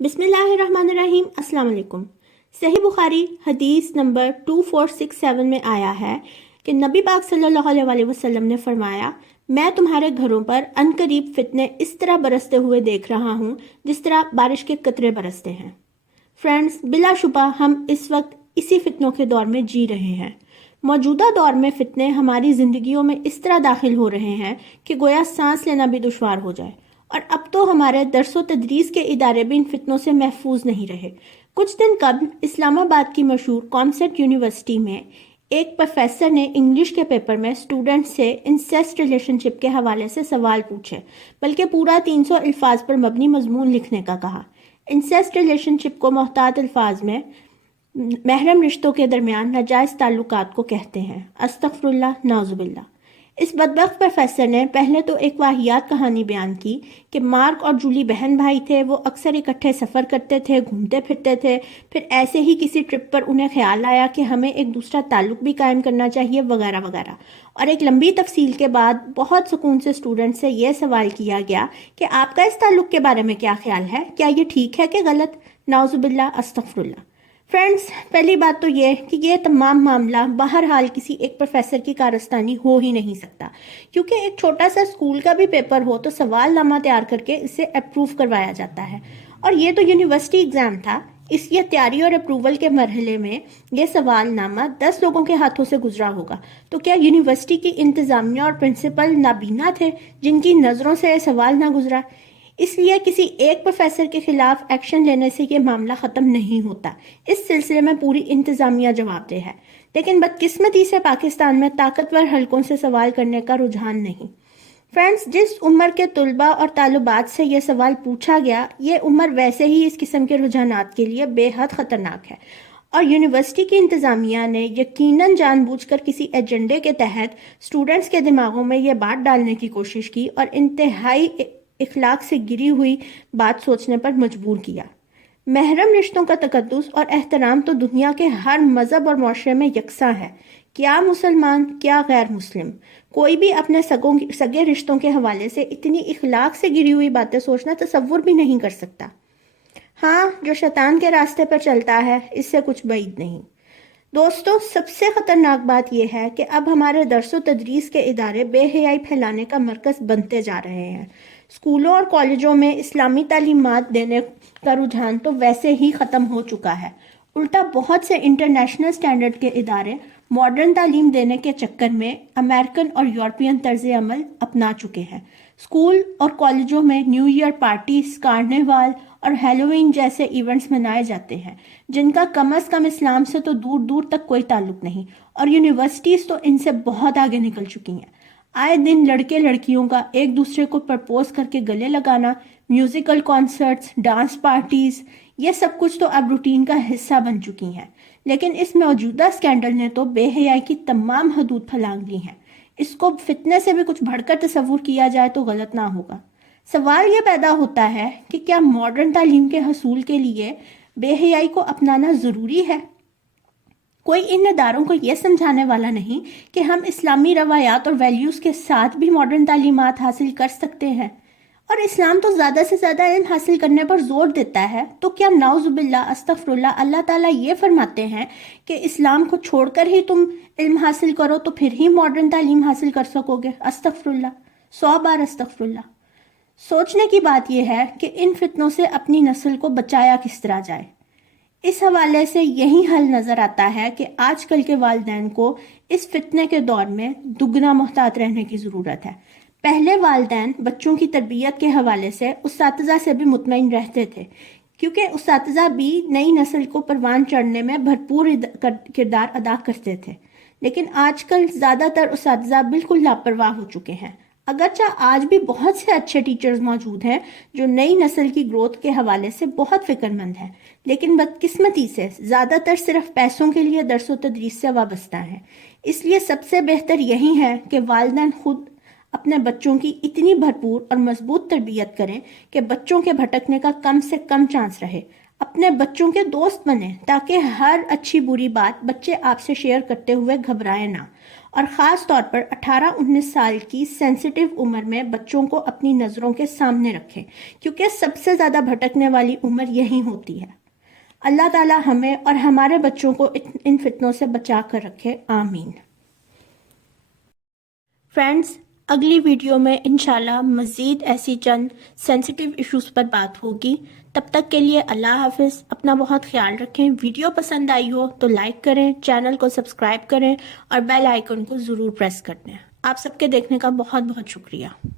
بسم اللہ الرحمن الرحیم۔ السلام علیکم۔ صحیح بخاری حدیث نمبر 2467 میں آیا ہے کہ نبی پاک صلی اللہ علیہ وسلم نے فرمایا، میں تمہارے گھروں پر عنقریب فتنے اس طرح برستے ہوئے دیکھ رہا ہوں جس طرح بارش کے قطرے برستے ہیں۔ فرینڈز، بلا شبہ ہم اس وقت اسی فتنوں کے دور میں جی رہے ہیں۔ موجودہ دور میں فتنے ہماری زندگیوں میں اس طرح داخل ہو رہے ہیں کہ گویا سانس لینا بھی دشوار ہو جائے، اور اب تو ہمارے درس و تدریس کے ادارے بھی ان فتنوں سے محفوظ نہیں رہے۔ کچھ دن قبل اسلام آباد کی مشہور کانسیپٹ یونیورسٹی میں ایک پروفیسر نے انگلش کے پیپر میں اسٹوڈنٹ سے انسیسٹ ریلیشن شپ کے حوالے سے سوال پوچھے، بلکہ پورا 300 الفاظ پر مبنی مضمون لکھنے کا کہا۔ انسیسٹ ریلیشن شپ کو محتاط الفاظ میں محرم رشتوں کے درمیان ناجائز تعلقات کو کہتے ہیں۔ استغفر اللہ، نعوذ باللہ۔ اس بدبخت پروفیسر نے پہلے تو ایک واہیات کہانی بیان کی کہ مارک اور جولی بہن بھائی تھے، وہ اکثر اکٹھے سفر کرتے تھے، گھومتے پھرتے تھے، پھر ایسے ہی کسی ٹرپ پر انہیں خیال آیا کہ ہمیں ایک دوسرا تعلق بھی قائم کرنا چاہیے، وغیرہ وغیرہ۔ اور ایک لمبی تفصیل کے بعد بہت سکون سے اسٹوڈنٹ سے یہ سوال کیا گیا کہ آپ کا اس تعلق کے بارے میں کیا خیال ہے؟ کیا یہ ٹھیک ہے کہ غلط؟ نعوذ باللہ، استغفر اللہ۔ فرینڈز، پہلی بات تو یہ کہ یہ تمام معاملہ بہرحال کسی ایک پروفیسر کی کارستانی ہو ہی نہیں سکتا، کیونکہ ایک چھوٹا سا اسکول کا بھی پیپر ہو تو سوال نامہ تیار کر کے اسے اپروو کروایا جاتا ہے، اور یہ تو یونیورسٹی ایگزام تھا۔ اس لیے تیاری اور اپروول کے مرحلے میں یہ سوال نامہ 10 لوگوں کے ہاتھوں سے گزرا ہوگا، تو کیا یونیورسٹی کی انتظامیہ اور پرنسپل نابینا تھے جن کی نظروں سے یہ سوال نہ گزرا؟ اس لیے کسی ایک پروفیسر کے خلاف ایکشن لینے سے یہ معاملہ ختم نہیں ہوتا، اس سلسلے میں پوری انتظامیہ جواب دہ ہے۔ لیکن بدقسمتی سے پاکستان میں طاقتور حلقوں سے سوال کرنے کا رجحان نہیں۔ فرینڈز، جس عمر کے طلباء اور طالبات سے یہ سوال پوچھا گیا، یہ عمر ویسے ہی اس قسم کے رجحانات کے لیے بے حد خطرناک ہے، اور یونیورسٹی کی انتظامیہ نے یقیناً جان بوجھ کر کسی ایجنڈے کے تحت اسٹوڈنٹس کے دماغوں میں یہ بات ڈالنے کی کوشش کی اور انتہائی اخلاق سے گری ہوئی بات سوچنے پر مجبور کیا۔ محرم رشتوں کا تقدس اور احترام تو دنیا کے ہر مذہب اور معاشرے میں یکساں ہے، کیا مسلمان کیا غیر مسلم، کوئی بھی اپنے سگے رشتوں کے حوالے سے اتنی اخلاق سے گری ہوئی باتیں سوچنا تصور بھی نہیں کر سکتا۔ ہاں، جو شیطان کے راستے پر چلتا ہے اس سے کچھ بعید نہیں۔ دوستو، سب سے خطرناک بات یہ ہے کہ اب ہمارے درس و تدریس کے ادارے بے حیائی پھیلانے کا مرکز بنتے جا رہے ہیں۔ اسکولوں اور کالجوں میں اسلامی تعلیمات دینے کا رجحان تو ویسے ہی ختم ہو چکا ہے، الٹا بہت سے انٹرنیشنل سٹینڈرڈ کے ادارے ماڈرن تعلیم دینے کے چکر میں امریکن اور یورپین طرز عمل اپنا چکے ہیں۔ اسکول اور کالجوں میں نیو ایئر پارٹیز، کارنیوال اور ہیلووین جیسے ایونٹس منائے جاتے ہیں جن کا کم از کم اسلام سے تو دور دور تک کوئی تعلق نہیں، اور یونیورسٹیز تو ان سے بہت آگے نکل چکی ہیں۔ آئے دن لڑکے لڑکیوں کا ایک دوسرے کو پرپوز کر کے گلے لگانا، میوزیکل کانسرٹس، ڈانس پارٹیز، یہ سب کچھ تو اب روٹین کا حصہ بن چکی ہیں۔ لیکن اس موجودہ سکینڈل نے تو بے حیائی کی تمام حدود پھلانگ لی ہیں۔ اس کو فتنے سے بھی کچھ بڑھ کر تصور کیا جائے تو غلط نہ ہوگا۔ سوال یہ پیدا ہوتا ہے کہ کیا ماڈرن تعلیم کے حصول کے لیے بے حیائی کو اپنانا ضروری ہے؟ کوئی ان اداروں کو یہ سمجھانے والا نہیں کہ ہم اسلامی روایات اور ویلیوز کے ساتھ بھی ماڈرن تعلیمات حاصل کر سکتے ہیں، اور اسلام تو زیادہ سے زیادہ علم حاصل کرنے پر زور دیتا ہے۔ تو کیا نعوذ باللہ، استغفر اللہ، اللہ تعالیٰ یہ فرماتے ہیں کہ اسلام کو چھوڑ کر ہی تم علم حاصل کرو تو پھر ہی ماڈرن تعلیم حاصل کر سکو گے؟ استغفر اللہ، 100 بار استغفر اللہ۔ سوچنے کی بات یہ ہے کہ ان فتنوں سے اپنی نسل کو بچایا کس طرح جائے۔ اس حوالے سے یہی حل نظر آتا ہے کہ آج کل کے والدین کو اس فتنے کے دور میں دگنا محتاط رہنے کی ضرورت ہے۔ پہلے والدین بچوں کی تربیت کے حوالے سے اساتذہ سے بھی مطمئن رہتے تھے، کیونکہ اساتذہ بھی نئی نسل کو پروان چڑھنے میں بھرپور کردار ادا کرتے تھے۔ لیکن آج کل زیادہ تر اساتذہ بالکل لاپرواہ ہو چکے ہیں، اگرچہ آج بھی بہت سے اچھے ٹیچرز موجود ہیں جو نئی نسل کی گروتھ کے حوالے سے بہت فکر مند ہیں، لیکن بدقسمتی سے زیادہ تر صرف پیسوں کے لیے درس و تدریس سے وابستہ ہیں۔ اس لیے سب سے بہتر یہی ہے کہ والدین خود اپنے بچوں کی اتنی بھرپور اور مضبوط تربیت کریں کہ بچوں کے بھٹکنے کا کم سے کم چانس رہے۔ اپنے بچوں کے دوست بنیں تاکہ ہر اچھی بری بات بچے آپ سے شیئر کرتے ہوئے گھبرائیں نہ، اور خاص طور پر 18-19 سال کی سینسٹیو عمر میں بچوں کو اپنی نظروں کے سامنے رکھیں، کیونکہ سب سے زیادہ بھٹکنے والی عمر یہی ہوتی ہے۔ اللہ تعالی ہمیں اور ہمارے بچوں کو ان فتنوں سے بچا کر رکھے، آمین۔ فرینڈز، اگلی ویڈیو میں انشاءاللہ مزید ایسی چند سینسٹیو ایشوز پر بات ہوگی۔ تب تک کے لیے اللہ حافظ، اپنا بہت خیال رکھیں۔ ویڈیو پسند آئی ہو تو لائک کریں، چینل کو سبسکرائب کریں اور بیل آئیکن کو ضرور پریس کر دیں۔ آپ سب کے دیکھنے کا بہت بہت شکریہ۔